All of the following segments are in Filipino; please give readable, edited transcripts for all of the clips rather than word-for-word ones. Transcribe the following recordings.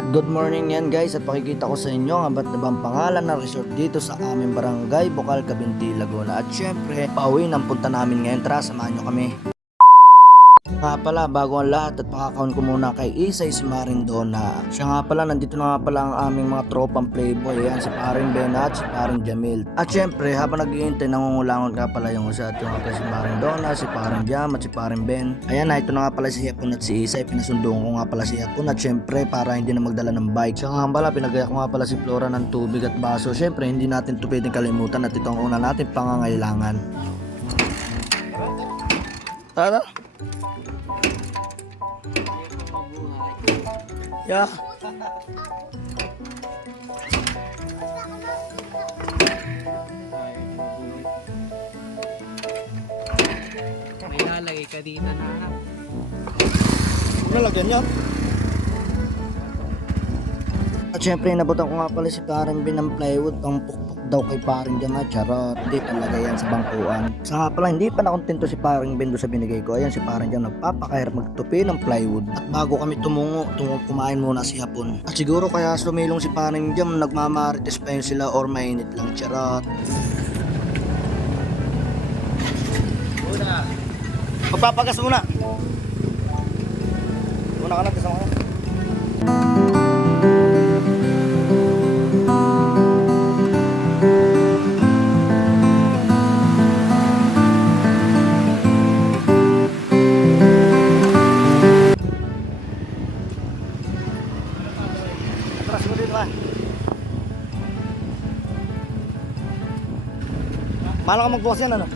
At good morning yan guys, at pakikita ko sa inyo ang iba't ibang pangalan ng resort dito sa aming barangay, Bocal, Cabinti, Laguna. At syempre, pauwi ng punta namin ngayon. Tara, samahan nyo kami. Nga pala, bago ang lahat at pakakaon ko muna kay Isay si Marindona. Siya nga pala, nandito na nga pala ang aming mga tropang playboy. Yan, si Paring Ben at si Paring Jamil. At syempre, habang nag-iintay, nangungulangon nga pala yung isa. At yung nga pala si Marindona, si Paring Jam at si Paring Ben. Ayan na, ito na nga pala si Hepon at si Isay. Pinasundong ko nga pala si Hepon. At syempre, para hindi na magdala ng bike. Siya nga pala, pinagayak ko nga pala si Flora ng tubig at baso. Syempre, hindi natin ito pwedeng kalimutan at ito ang una natin pangangailangan. Tara. Yeah. May lalagay ka dito na harap. Nalagyan niya. At syempre, nabutan ko nga pala si Paring Ben ng plywood. Ang pukpuk daw kay Paring Jam. Charot, hindi talaga yan sa bangkuan. Sa nga pala, hindi pa nakontento si Paring Ben doon sa binigay ko. Ayan si Paring Jam, nagpapakahirap magtupi ng plywood. At bago kami tungo kumain muna si Hapon. At siguro kaya sumilong si Paring Jam, nagmamarites pa yun sila or mainit lang. Charot. Magpapagas muna. Muna ka lang, kasama ka. Atras mo dito ba? Malang ka mag-boss yan, ano?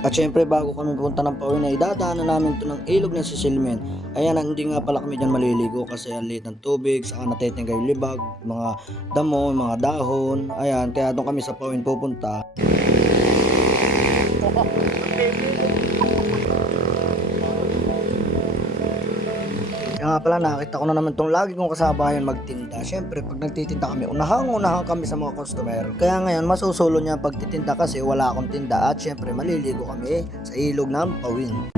At syempre, bago kami pupunta ng pauwi na idadaanan namin ito ng ilog ng Sisilmen. Ayan, hindi nga pala kami dyan maliligo kasi ang liit ng tubig, saka natitingay yung libag, mga damo, mga dahon. Ayan, kaya doon kami sa pauwi pupunta. Kaya nga pala, nakita ko na naman itong lagi kong kasabayan magtinda. Syempre, pag nagtitinda kami, unahang kami sa mga customer. Kaya ngayon, masusulo niya ang pagtitinda kasi wala akong tinda. At syempre, maliligo kami sa ilog ng Pawin.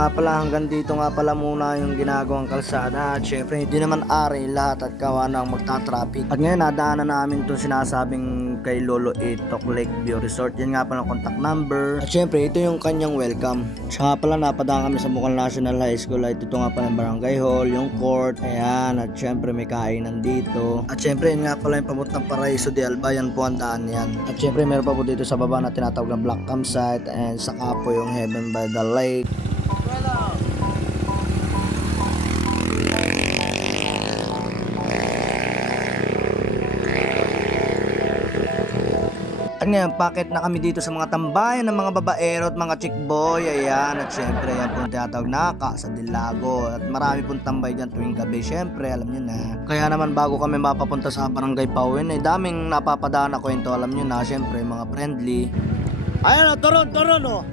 Nga pala, hanggang dito nga pala muna yung ginagawang kalsada. At syempre, hindi naman ari lahat at kawa ng magta-traffic. At ngayon, nadaanan namin itong sinasabing kay Lolo Itok Lakeview Resort. Yan nga pala ang contact number. At syempre, ito yung kanyang welcome. Siya nga pala, napadaan kami sa Bocal National High School. At ito nga pala yung barangay hall, yung court. Ayan, at syempre may kainan dito. At syempre, yun nga pala yung pamuntang Paraiso de Alba. Yan po ang daan yan. At syempre, meron pa po dito sa baba na tinatawag na Black Campsite. And saka po yung Heaven by the Lake. At ngayon, pakit na kami dito sa mga tambayan ng mga babaero at mga chick boy. Ayan, at syempre, yan po ang tinatawag na Casa del Lago. At marami pong tambay dyan tuwing gabi. Syempre, alam nyo na. Kaya naman, bago kami mapapunta sa Barangay Pawin, daming napapadaan na kwento. Alam nyo na, syempre, mga friendly. Ayan o, turon o.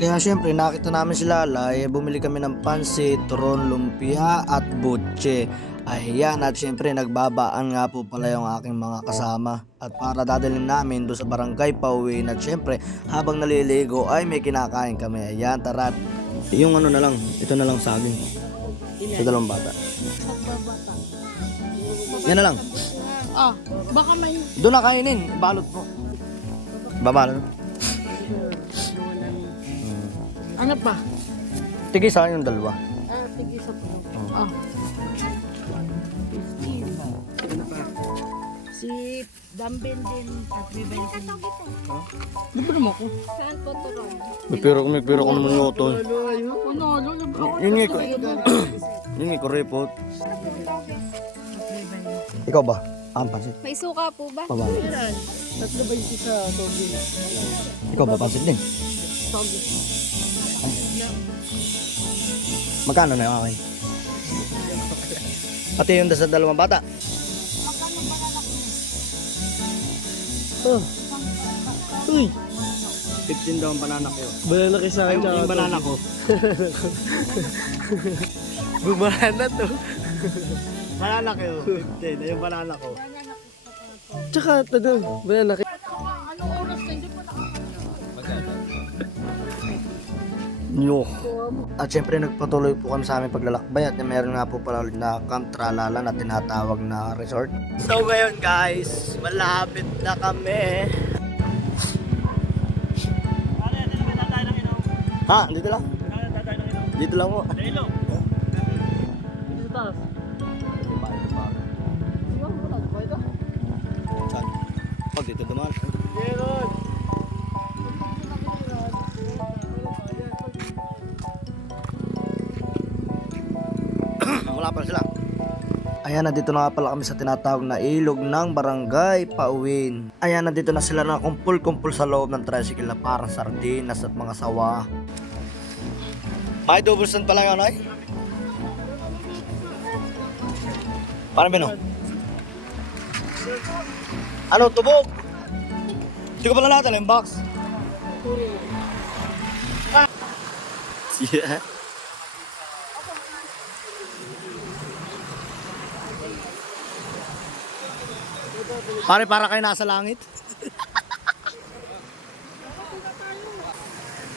Kaya syempre, nakita namin si Lalay, bumili kami ng pansit, turon, lumpia at butche. Ayan, at syempre nagbabaan nga po pala yung aking mga kasama. At para dadalhin namin doon sa Barangay Pauwin. At syempre, habang naliligo ay may kinakain kami. Ayan, tara. Yung ano na lang, ito na lang saging. Sa dalawang bata. Yan na lang. Ah, baka may... Doon na kainin, balot po. Babalot. Ano pa? Tigay sa akin yung dalawa. Ah, tig-isa po. Oh. Ah. 15. Ano pa? Si Dambin din at Bibay din. Libre mo ako. Saan po turon? Pero ko naman yung ito. Ano? Yun nga ko report. Ikaw ba? Pansit. May suka po ba? Baba. Tatlo ba yung isa, Togi? Ikaw ba pansit din? Togi. Magkano na yung akin? Pati yung sa dalawang bata. Oh. Uy! 15 daw ang banana ko. Banana kayo sa akin. Yung banana ko. Bumana to. Banana ko. 15. Yung banana ko. Tsaka, banana kayo. Yo. At syempre nagpatuloy po kami sa aming paglalakbay at meron nga po pala ulit na Camp Tralala na tinatawag na resort. So ngayon guys, malapit na kami. Ha? Dito lang? Dito lang mo. Dito taas. Saan? Pag dito dumaan. Meron. Wala pa sila. Ayan, nandito na nga pala kami sa tinatawag na ilog ng barangay Pauwin. Ayan, nandito na sila na kumpul-kumpul sa loob ng tricycle na parang sardinas at mga sawa. May double stand pala yun, ay? Parang bino? Ano, tubog? Hindi ko pala natin yung box. Yeah. Pare, para kayo nasa langit.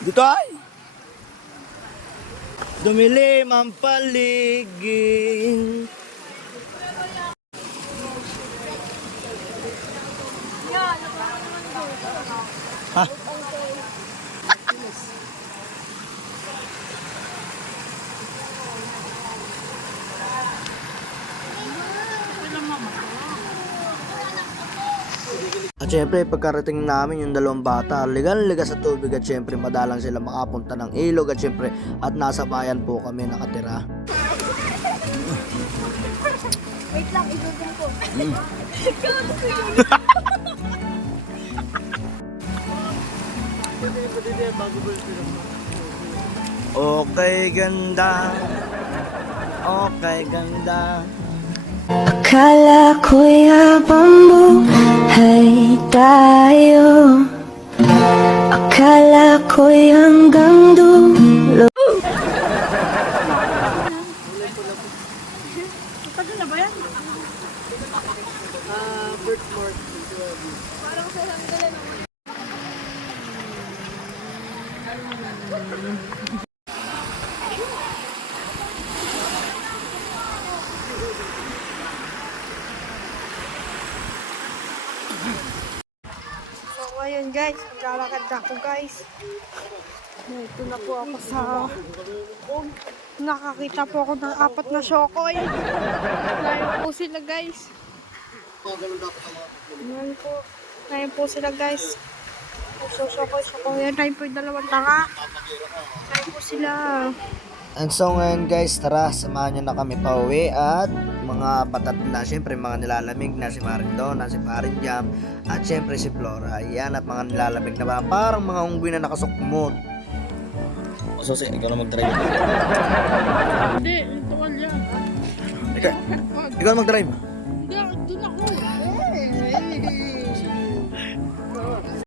Dito ay. Dumilim ang paligid. Ha? At syempre, pagkarating namin yung dalawang bata, ligal-liga sa tubig at syempre madalang sila makapunta ng ilog at syempre at nasa bayan po kami nakatira. Wait lang, isusin ko. Okay, ganda. Okay, ganda. Akala ko'y habang buhay tayo, akala ko'y hanggang dulo. Tagal na ba yan? Birthmark. Parang sa hanggalan naman. So ayun guys, maglalakad na ako guys. Ito na po ako sa nakakita po ako ng 4 na syokoy. Ngayon po sila guys. Ngayon po sila guys. So syokoy. Yan tayo po yung 2 tanga. Ngayon po sila. And so ngayon guys, tara, samahan nyo na kami pauwi at mga patat na, syempre mga nilalamig na si Marindona, si Parin Jam, at syempre si Flora. Yan, at mga nilalamig na ba, parang mga unggoy na nakasukmot. O susi, ikaw na mag-drive. Hindi, ito yan. Ikaw na mag-drive.